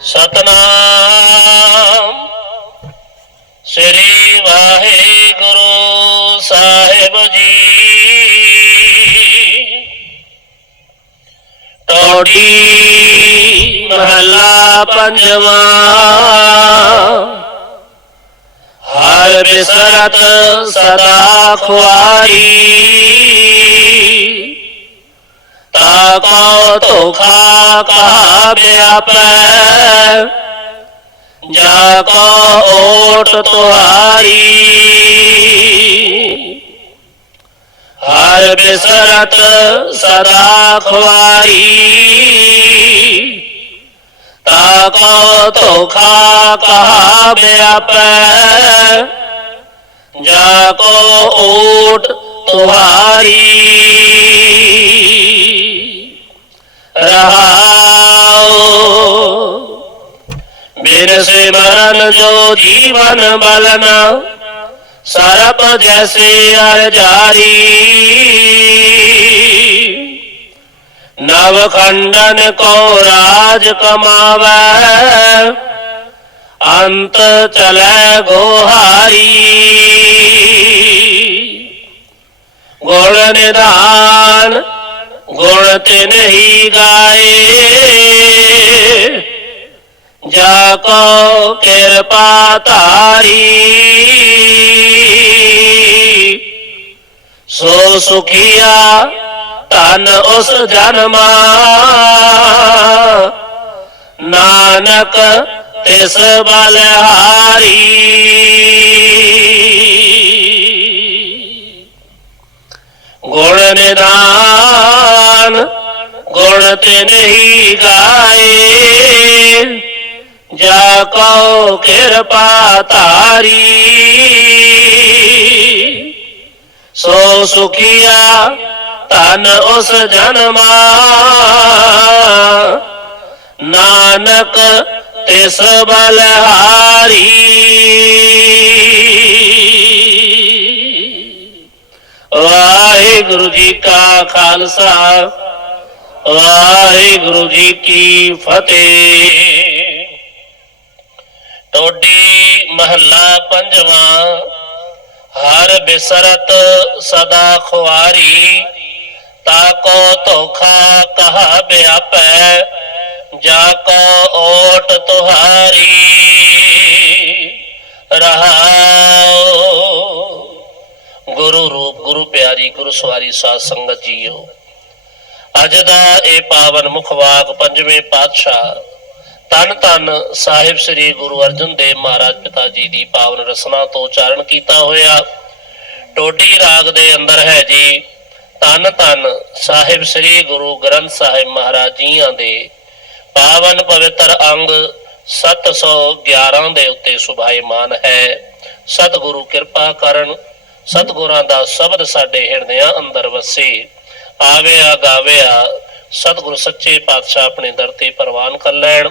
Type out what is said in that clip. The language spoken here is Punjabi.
ਸਤਨਾਮ। ਸ੍ਰੀ ਵਾਹਿਗੁਰੂ ਸਾਹਿਬ ਜੀ। ਟੋਡੀ ਮਹਲਾ ਪੰਜਵਾਂ। ਹਰ ਬਿਸਰਤ ਸਦਾ ਖੁਆਰੀ। ਤਾ ਕੋ ਧੋਖਾ ਕਹਾ ਬਿਆਪੈ ਜਾ ਕੋ ਓਟ ਤੁਹਾਰੀ। ਹਰ ਬਿਸਰਤ ਸਦਾ ਖੁਆਰੀ। ਤਾ ਕੋ ਧੋਖਾ ਕਹਾ ਬਿਆਪੈ ਜਾ ਕੋ ਓਟ ਤੁਹਾਰੀ। ਬਿਨ ਸਿਮਰਨ ਜੋ ਜੀਵਨ ਬਲਨਾ ਸਰਪ ਜੈਸੇ ਅਰ ਜਾਰੀ। ਨਵ ਖੰਡਨ ਕੋ ਰਾਜ ਕਮਾਵੈ, ਅੰਤ ਚਲੇ ਗੋਹਾਰੀ। ਗੁਣ ਨਿਧਾਨ, ਗੁਣ ਤੇ ਨਹੀਂ ਗਾਏ। ਜਾ ਕੋ ਕਿਰਪਾ ਧਾਰੀ। ਸੋ ਸੁਖੀਆ ਧਨ ਉਸ ਜਨਮਾ। ਨਾਨਕ ਤਿਸ ਬਲਹਾਰੀ। ਗੁਣ ਨਿਦਾਨ, ਗੁਣ ਤੇ ਨਹੀਂ ਗਾਏ। ਜਾ ਕੋ ਕਿਰਪਾ ਧਾਰੀ। ਸੋ ਸੁਖੀਆ ਧਨ ਉਸ ਜਨਮਾ। ਨਾਨਕ ਤਿਸ ਬਲਹਾਰੀ। ਵਾਹਿਗੁਰੂ ਜੀ ਕਾ ਖਾਲਸਾ, ਵਾਹਿਗੁਰੂ ਜੀ ਕੀ ਫਤਿਹ। ਟੋਡੀ ਮਹੱਲਾ ਪੰਜਵਾਂ, ਹਰ ਬਿਸਰਤ ਸਦਾ ਖੁਆਰੀ, ਤਾ ਕੋ ਧੋਖਾ ਕਹਾ ਬਿਆਪੈ, ਜਾ ਕੋ ਓਟ ਤੁਹਾਰੀ। ਰਹਾਉ, ਗੁਰੂ ਰੂਪ, ਗੁਰੂ ਪਿਆਰੀ, ਗੁਰੂ ਸਵਾਰੀ ਸਾਧ ਸੰਗਤ ਜੀਓ। ਅੱਜ ਦਾ ਇਹ ਪਾਵਨ ਮੁਖਵਾਕ ਪੰਜਵੇਂ ਪਾਤਸ਼ਾਹ ਤਨ ਤਨ ਸਾਹਿਬ ਸ੍ਰੀ ਗੁਰੂ ਅਰਜਨ ਦੇਵ ਮਹਾਰਾਜ ਪਿਤਾ ਜੀ ਦੀ ਪਾਵਨ ਰਸਨਾ ਤੋਂ ਉਚਾਰਨ ਕੀਤਾ ਹੋਇਆ। ਟੋਡੀ ਰਾਗ ਦੇ ਅੰਦਰ ਹੈ ਜੀ ਤਨ ਤਨ ਸਾਹਿਬ ਸ੍ਰੀ ਗੁਰੂ ਗ੍ਰੰਥ ਸਾਹਿਬ ਮਹਾਰਾਜ ਜੀਆਂ ਦੇ ਪਾਵਨ ਪਵਿੱਤਰ ਅੰਗ 711 ਦੇ ਉੱਤੇ ਸੁਭਾਈਮਾਨ ਹੈ। ਸਤਿਗੁਰੂ ਕਿਰਪਾ ਕਰਨ, ਸਤਿਗੁਰਾਂ ਦਾ ਸ਼ਬਦ ਸਾਡੇ ਹਿਰਦਿਆਂ ਅੰਦਰ ਵਸੇ। ਆਵਿਆ ਗਾਵਿਆ ਸਤਿਗੁਰੂ ਸੱਚੇ ਪਾਤਸ਼ਾਹ ਆਪਣੇ ਦਰ ਤੇ ਪ੍ਰਵਾਨ ਕਰ ਲੈਣ।